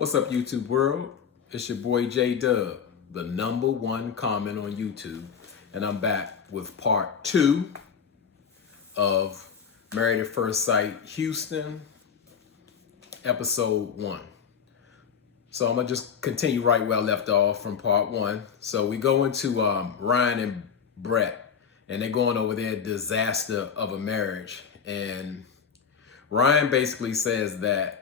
What's up, YouTube world? It's your boy J Dub, the #1 comment on YouTube, and I'm back with part 2 of Married at First Sight Houston, episode 1. So I'm gonna just continue right where I left off from part 1. So we go into Ryan and Brett, and they're going over their disaster of a marriage, and Ryan basically says that.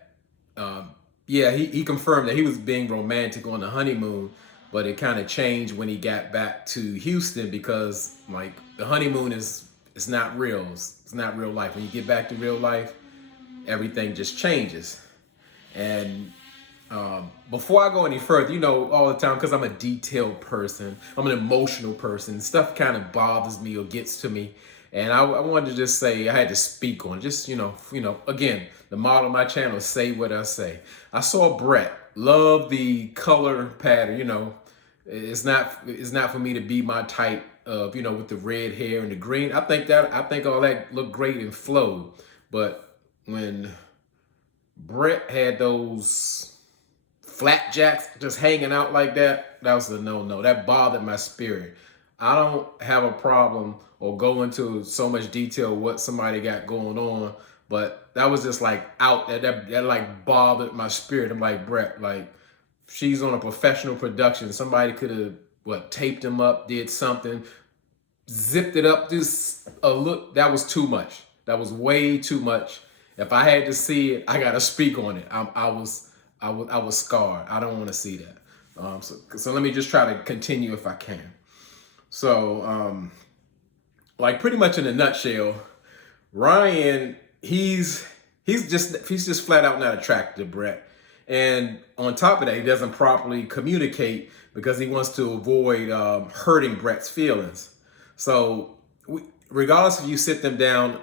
Yeah, he confirmed that he was being romantic on the honeymoon, but it kind of changed when he got back to Houston because like the honeymoon it's not real. It's not real life. When you get back to real life, everything just changes. And before I go any further, all the time, because I'm a detailed person, I'm an emotional person, stuff kind of bothers me or gets to me. And I wanted to just say, I had to speak on it. Just, again, the model of my channel is say what I say. I saw Brett, love the color pattern, it's not for me to be my type of, with the red hair and the green. I think all that looked great and flowed. But when Brett had those flapjacks just hanging out like that, that was a no-no. That bothered my spirit. I don't have a problem or go into so much detail what somebody got going on, but that was just like out that like bothered my spirit. I'm like, Brett, like she's on a professional production. Somebody could have taped him up, did something, zipped it up, just a look. That was too much. That was way too much. If I had to see it, I gotta speak on it. I was scarred. I don't want to see that. So let me just try to continue if I can. So, like pretty much in a nutshell, Ryan, he's just flat out not attracted to Brett. And on top of that, he doesn't properly communicate because he wants to avoid hurting Brett's feelings. So regardless if you sit them down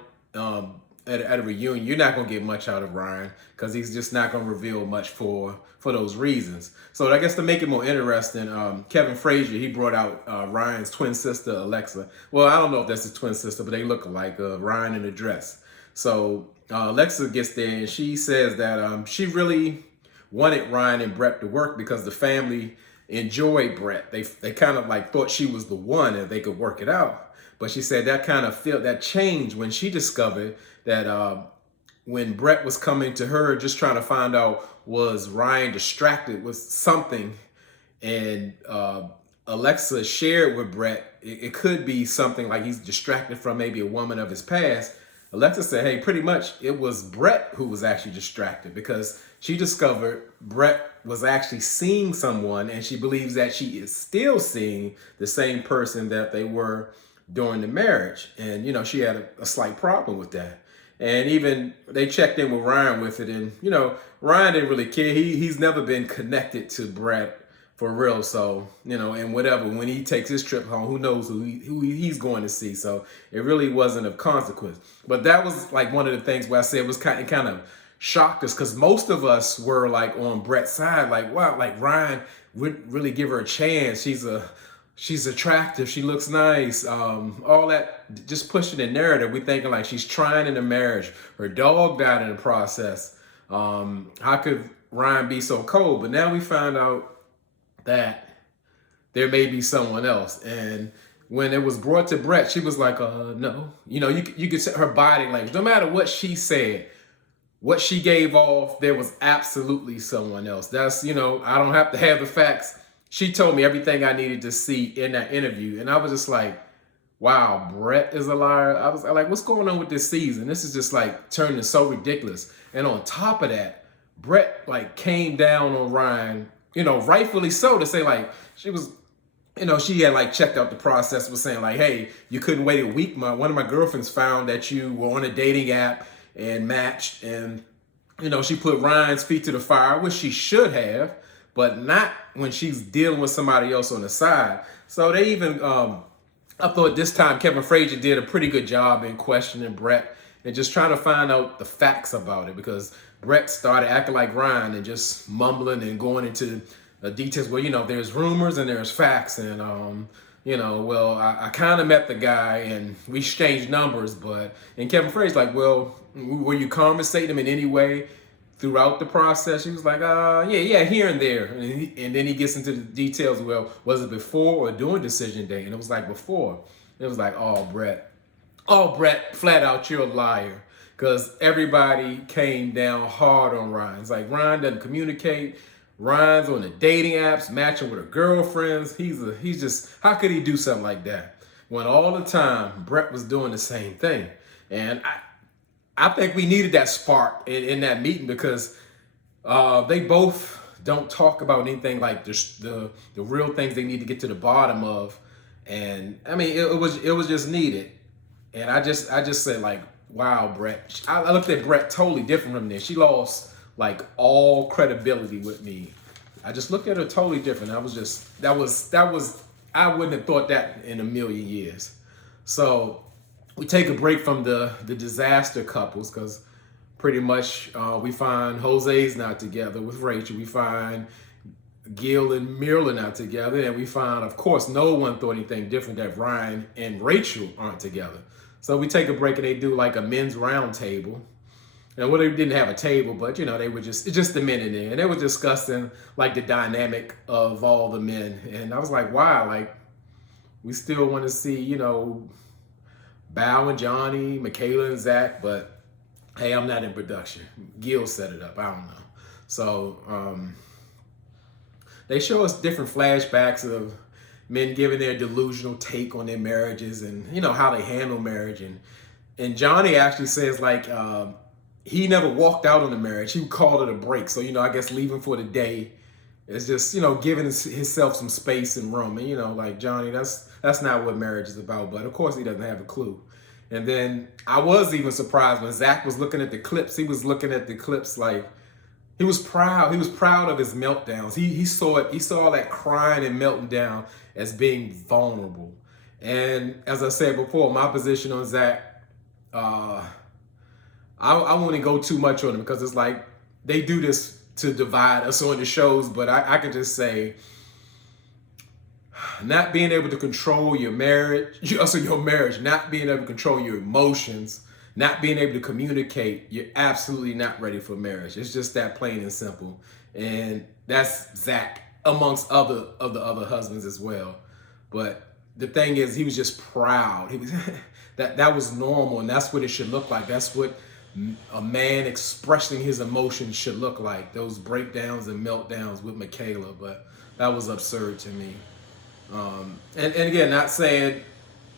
at a reunion, you're not going to get much out of Ryan because he's just not going to reveal much for those reasons. So I guess to make it more interesting, Kevin Frazier, he brought out Ryan's twin sister, Alexa. Well, I don't know if that's his twin sister, but they look alike, Ryan in a dress. So Alexa gets there and she says that she really wanted Ryan and Brett to work because the family enjoyed Brett. They kind of like thought she was the one and they could work it out. But she said that changed when she discovered that when Brett was coming to her just trying to find out was Ryan distracted with something, and Alexa shared with Brett it could be something like he's distracted from maybe a woman of his past. Alexa said, hey, pretty much it was Brett who was actually distracted because she discovered Brett was actually seeing someone, and she believes that she is still seeing the same person that they were during the marriage. And, she had a slight problem with that. And even they checked in with Ryan with it. And, Ryan didn't really care. He's never been connected to Brett for real. So, and whatever, when he takes his trip home, who knows who he's going to see. So it really wasn't of consequence. But that was like one of the things where I said it was kind of shocked us because most of us were like on Brett's side. Like, wow, like Ryan would really give her a chance. She's attractive. She looks nice. All that, just pushing the narrative. We thinking like she's trying in the marriage. Her dog died in the process. How could Ryan be so cold? But now we find out that there may be someone else. And when it was brought to Brett, she was like, no. You could see her body language. No matter what she said, what she gave off, there was absolutely someone else. That's, I don't have to have the facts. She told me everything I needed to see in that interview. And I was just like, wow, Brett is a liar. I was like, what's going on with this season? This is just like turning so ridiculous. And on top of that, Brett like came down on Ryan, rightfully so, to say like she was, she had like checked out the process, was saying like, hey, you couldn't wait a week. One of my girlfriends found that you were on a dating app and matched. And, she put Ryan's feet to the fire, which she should have, but not when she's dealing with somebody else on the side. So they even, I thought this time Kevin Frazier did a pretty good job in questioning Brett and just trying to find out the facts about it, because Brett started acting like Ryan and just mumbling and going into details where, there's rumors and there's facts. And, I kind of met the guy and we exchanged numbers, and Kevin Frazier's like, well, were you conversating him in any way? throughout the process, she was like, yeah, here and there. And then he gets into the details. Well, was it before or during decision day? And it was like before. It was like, oh, Brett, flat out, you're a liar. Because everybody came down hard on Ryan. It's like Ryan doesn't communicate. Ryan's on the dating apps, matching with her girlfriends. He's just, how could he do something like that? When all the time, Brett was doing the same thing. And I think we needed that spark in that meeting, because they both don't talk about anything like the real things they need to get to the bottom of. And I mean, it was just needed. And I just said, like, wow, Brett. I looked at Brett totally different from this. She lost like all credibility with me. I just looked at her totally different. I was just, that was I wouldn't have thought that in a million years. So we take a break from the disaster couples, because pretty much we find Jose's not together with Rachel. We find Gil and Myrla not together. And we find, of course, no one thought anything different, that Ryan and Rachel aren't together. So we take a break and they do like a men's round table. And well, they didn't have a table, but they were just the men in there. And they were discussing like the dynamic of all the men. And I was like, wow, like we still want to see, Bao and Johnny, Michaela and Zach, but hey, I'm not in production. Gil set it up. I don't know. So they show us different flashbacks of men giving their delusional take on their marriages and, how they handle marriage. And Johnny actually says like, he never walked out on the marriage. He called it a break. So, I guess leaving for the day is just, giving himself some space and room. And, like Johnny, that's not what marriage is about. But of course he doesn't have a clue. And then I was even surprised when Zach was looking at the clips. He was looking at the clips like he was proud. He was proud of his meltdowns. He saw it. He saw that crying and melting down as being vulnerable. And as I said before, my position on Zach, I won't go too much on it, because it's like they do this to divide us on the shows. But I can just say, not being able to control your marriage, not being able to control your emotions, not being able to communicate, you're absolutely not ready for marriage. It's just that plain and simple. And that's Zach, amongst other husbands as well. But the thing is, he was just proud. He was that was normal, and that's what it should look like. That's what a man expressing his emotions should look like. Those breakdowns and meltdowns with Michaela. But that was absurd to me. And again, not saying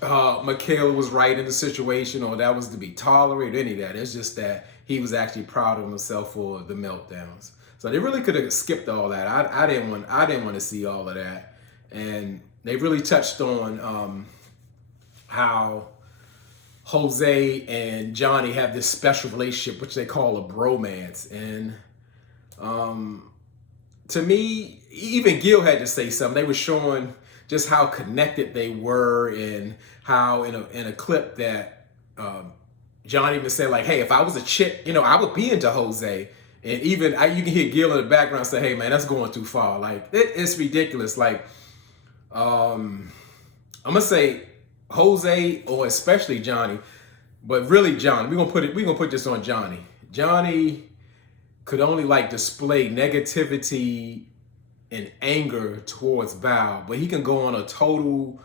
Michaela was right in the situation or that was to be tolerated, any of that. It's just that he was actually proud of himself for the meltdowns. So they really could have skipped all that. I didn't want to see all of that. And they really touched on how Jose and Johnny have this special relationship, which they call a bromance. And to me, even Gil had to say something. They were showing just how connected they were, and how in a clip that Johnny even said, like, hey, if I was a chick, I would be into Jose. And even you can hear Gil in the background say, hey, man, that's going too far. Like, it's ridiculous. Like, I'm going to say Jose, or especially Johnny, but really Johnny. We're gonna put this on Johnny. Johnny could only like display negativity and anger towards Val, but he can go on a total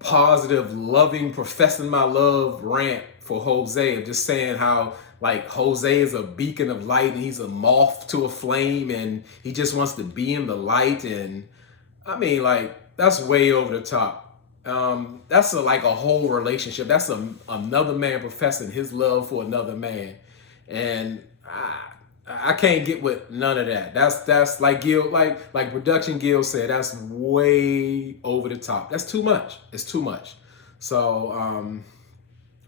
positive, loving, professing my love rant for Jose, of just saying how like Jose is a beacon of light and he's a moth to a flame and he just wants to be in the light. And I mean, like, that's way over the top. That's like a whole relationship. That's another man professing his love for another man. And I can't get with none of that. That's like Gil, like production Gil said, that's way over the top. That's too much. It's too much. So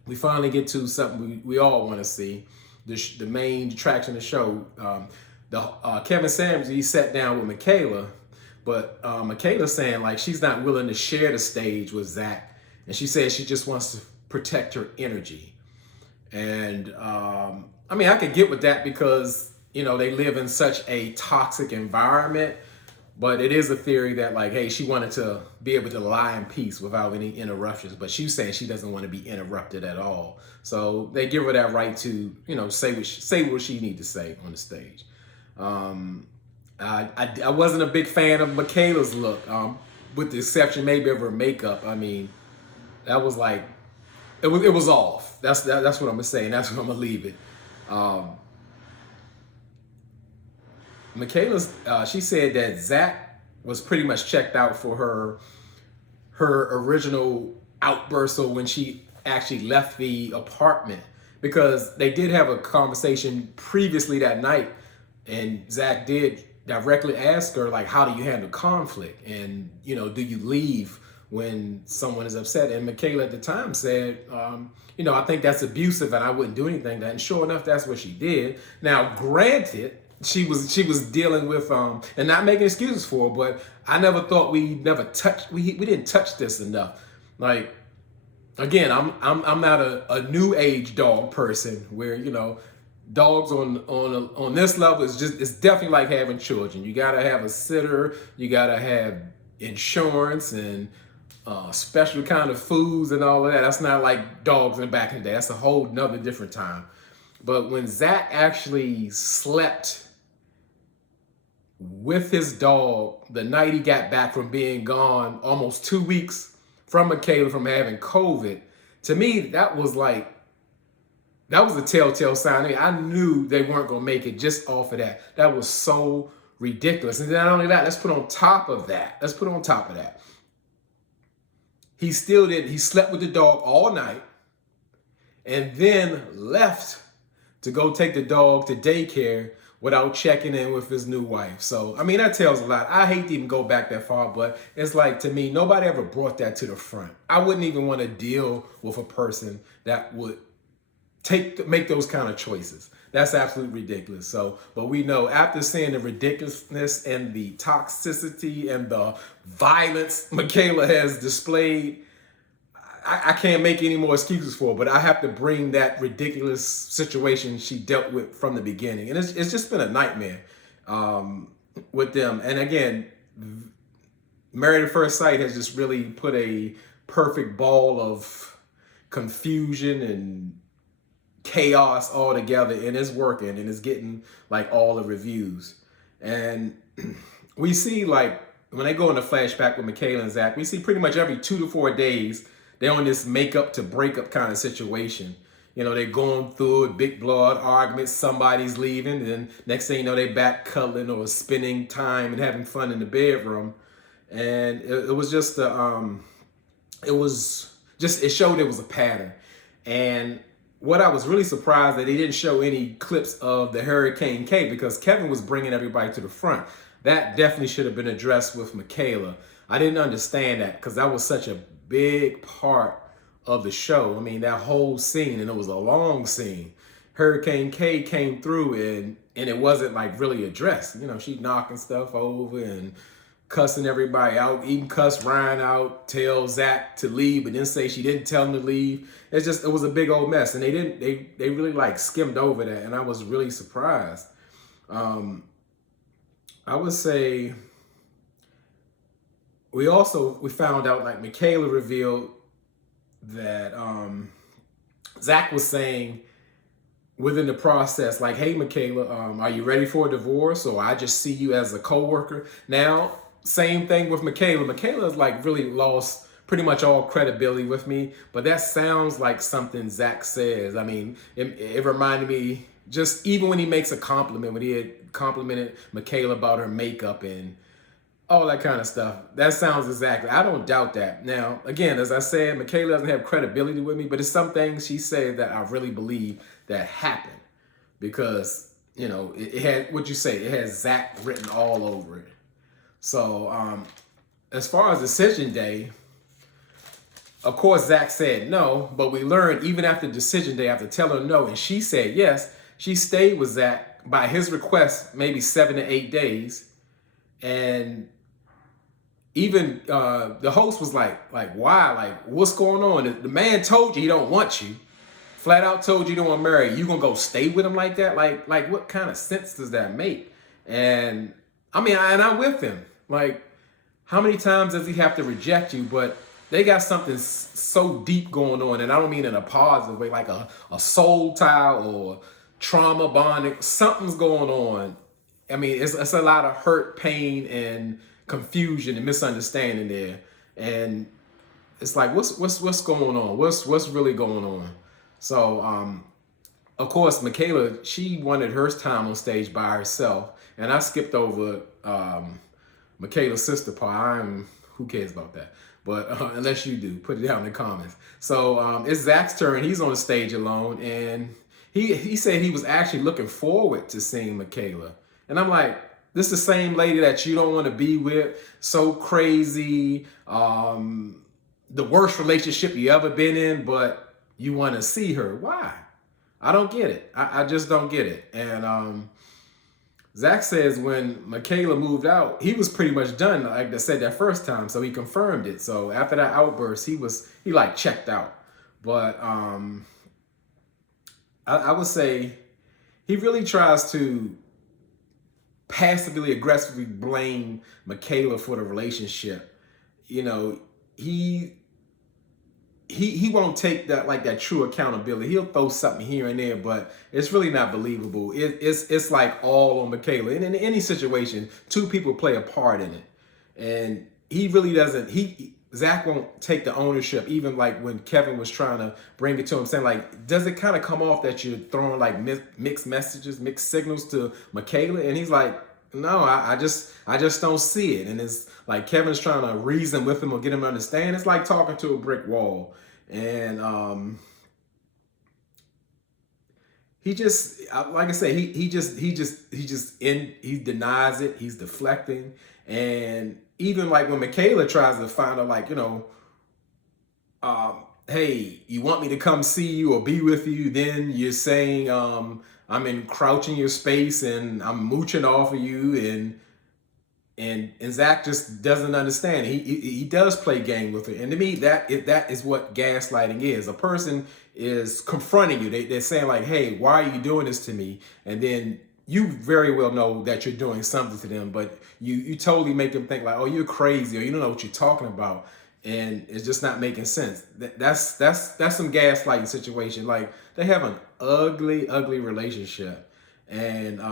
we finally get to something we all want to see. The main attraction of the show. Kevin Samuels, he sat down with Michaela, but Michaela's saying like she's not willing to share the stage with Zach, and she says she just wants to protect her energy. And I mean, I could get with that because, you know, they live in such a toxic environment. But it is a theory that, like, hey, she wanted to be able to lie in peace without any interruptions. But she's saying she doesn't want to be interrupted at all. So they give her that right to, say what she need to say on the stage. I wasn't a big fan of Michaela's look, with the exception maybe of her makeup. I mean, that was like, it was off. That's what I'm gonna say, and that's what I'm gonna leave it. Michaela's, she said that Zach was pretty much checked out for her original outburst, or when she actually left the apartment, because they did have a conversation previously that night, and Zach did directly ask her, like, how do you handle conflict, and do you leave when someone is upset? And Michaela at the time said, I think that's abusive and I wouldn't do anything. And sure enough, that's what she did. Now, granted, she was dealing with and not making excuses for her, but I never thought we didn't touch this enough. Like, again, I'm not a new age dog person where, dogs on this level it's definitely like having children. You gotta have a sitter, you gotta have insurance and special kind of foods and all of that. That's not like dogs in the back in the day. That's a whole nother different time. But when Zach actually slept with his dog the night he got back from being gone almost 2 weeks from Michaela from having COVID, to me, that was a telltale sign. I mean, I knew they weren't going to make it just off of that. That was so ridiculous. And not only that, let's put on top of that. He slept with the dog all night and then left to go take the dog to daycare without checking in with his new wife. So, I mean, that tells a lot. I hate to even go back that far, but it's like, to me, nobody ever brought that to the front. I wouldn't even want to deal with a person that would make those kind of choices. That's absolutely ridiculous. So, but we know, after seeing the ridiculousness and the toxicity and the violence Michaela has displayed, I can't make any more excuses for it, but I have to bring that ridiculous situation she dealt with from the beginning. And it's just been a nightmare with them. And again, Married at First Sight has just really put a perfect ball of confusion and chaos all together, and it's working, and it's getting like all the reviews. And we see, like, when they go into flashback with Michaela and Zach, we see pretty much every 2 to 4 days they're on this makeup to breakup kind of situation. They're going through a big blowout argument, somebody's leaving, and then next thing you know, they back cuddling or spending time and having fun in the bedroom. And it was just it showed it was a pattern. And what I was really surprised that they didn't show any clips of the Hurricane K, because Kevin was bringing everybody to the front. That definitely should have been addressed with Michaela. I didn't understand that, because that was such a big part of the show. I mean, that whole scene, and it was a long scene. Hurricane K came through, and it wasn't like really addressed. She knocking stuff over and cussing everybody out, even cuss Ryan out, tell Zach to leave, but then say she didn't tell him to leave. It was a big old mess, and they really like skimmed over that, and I was really surprised. I would say we found out, like, Michaela revealed that Zach was saying within the process, like, hey, Michaela, are you ready for a divorce, or I just see you as a coworker? Now, same thing with Michaela. Michaela's like really lost pretty much all credibility with me, but that sounds like something Zach says. I mean, it reminded me, just even when he makes a compliment, when he had complimented Michaela about her makeup and all that kind of stuff. That sounds exactly. I don't doubt that. Now, again, as I said, Michaela doesn't have credibility with me, but it's some things she said that I really believe that happened, because, it had, what you say, it has Zach written all over it. So, as far as decision day, of course, Zach said no, but we learned even after decision day, after telling her no, and she said yes, she stayed with Zach by his request, maybe 7 to 8 days. And even the host was like, why? Like, what's going on? The man told you he don't want you. Flat out told you don't want to marry. You gonna go stay with him like that? Like what kind of sense does that make? And I mean, I'm with him. Like, how many times does he have to reject you? But they got something so deep going on, and I don't mean in a positive way, like a soul tie or trauma bonding. Something's going on. I mean, it's a lot of hurt, pain, and confusion and misunderstanding there. And it's like, what's going on? What's really going on? So, of course, Michaela, she wanted her time on stage by herself, and I skipped over Michaela's sister part. Who cares about that? But unless you do, put it down in the comments. So it's Zach's turn. He's on the stage alone, and he said he was actually looking forward to seeing Michaela. And I'm like, this is the same lady that you don't want to be with, so crazy, the worst relationship you ever been in, but you want to see her. Why? I don't get it. I just don't get it. And Zach says when Michaela moved out, he was pretty much done, like I said that first time, so he confirmed it. So after that outburst, he like checked out. But I would say he really tries to passively aggressively blame Michaela for the relationship. You know, he won't take that true accountability. He'll throw something here and there, but it's really not believable. It's like all on Michaela. And in any situation, two people play a part in it. And he really doesn't, Zach won't take the ownership, even like when Kevin was trying to bring it to him, saying like, does it kind of come off that you're throwing like mixed messages, mixed signals to Michaela? And he's like, no, I just don't see it. And it's like Kevin's trying to reason with him or get him to understand. It's like talking to a brick wall. And he just, like I say, he denies it. He's deflecting. And even like when Michaela tries to find out, like, you know, hey, you want me to come see you or be with you? Then you're saying, I'm encroaching your space and I'm mooching off of you, and Zach just doesn't understand. He does play game with her, and to me that is what gaslighting is. A person is confronting you. They're saying like, hey, why are you doing this to me? And then you very well know that you're doing something to them, but you totally make them think like, oh, you're crazy, or you don't know what you're talking about, and it's just not making sense. That's some gaslighting situation. Like, they have an ugly relationship, and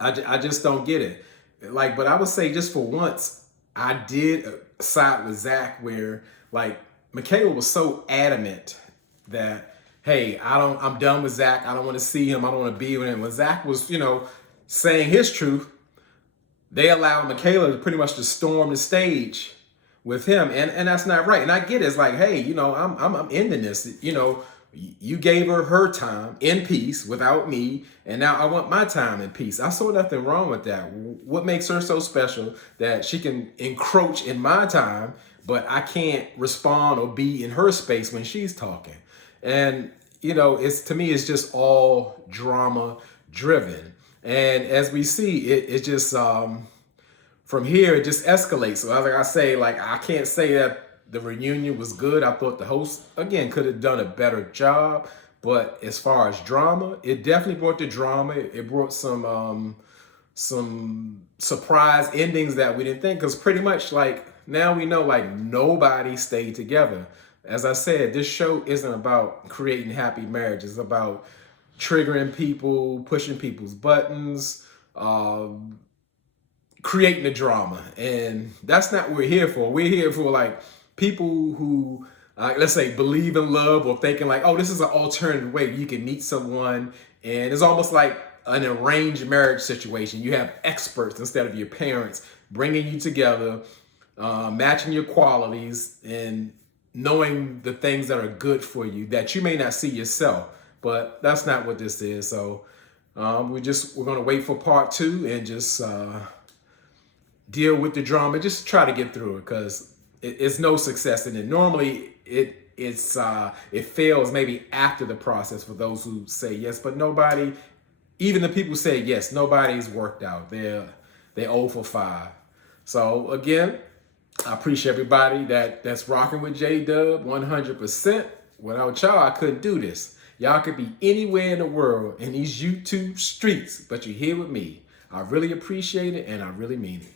I just don't get it. Like, but I would say just for once, I did side with Zach, where like Michaela was so adamant that, hey, I'm done with Zach. I don't want to see him. I don't want to be with him. When Zach was, you know, saying his truth, they allowed Michaela to pretty much to storm the stage with him, and that's not right. And I get it. It's like, hey, you know, I'm ending this. You know, you gave her time in peace without me, and now I want my time in peace. I saw nothing wrong with that. What makes her so special that she can encroach in my time, but I can't respond or be in her space when she's talking? And, you know, to me, it's just all drama driven. And as we see, it just, from here, it just escalates. So like I say, like, I can't say that the reunion was good. I thought the host, again, could have done a better job. But as far as drama, it definitely brought the drama. It brought some surprise endings that we didn't think. Because pretty much, like, now we know, like, nobody stayed together. As I said, this show isn't about creating happy marriages. It's about triggering people, pushing people's buttons, creating the drama. And that's not what we're here for. We're here for, like, people who, let's say, believe in love, or thinking like, oh, this is an alternative way you can meet someone. And it's almost like an arranged marriage situation. You have experts instead of your parents bringing you together, matching your qualities, and knowing the things that are good for you that you may not see yourself. But that's not what this is. So we're going to wait for part 2 and just deal with the drama. Just try to get through it, because it's no success in it. Normally it fails maybe after the process for those who say yes, but nobody, even the people who say yes, nobody's worked out. They're 0 for 5. So again, I appreciate everybody that's rocking with J-Dub 100%. Without y'all, I couldn't do this. Y'all could be anywhere in the world in these YouTube streets, but you're here with me. I really appreciate it, and I really mean it.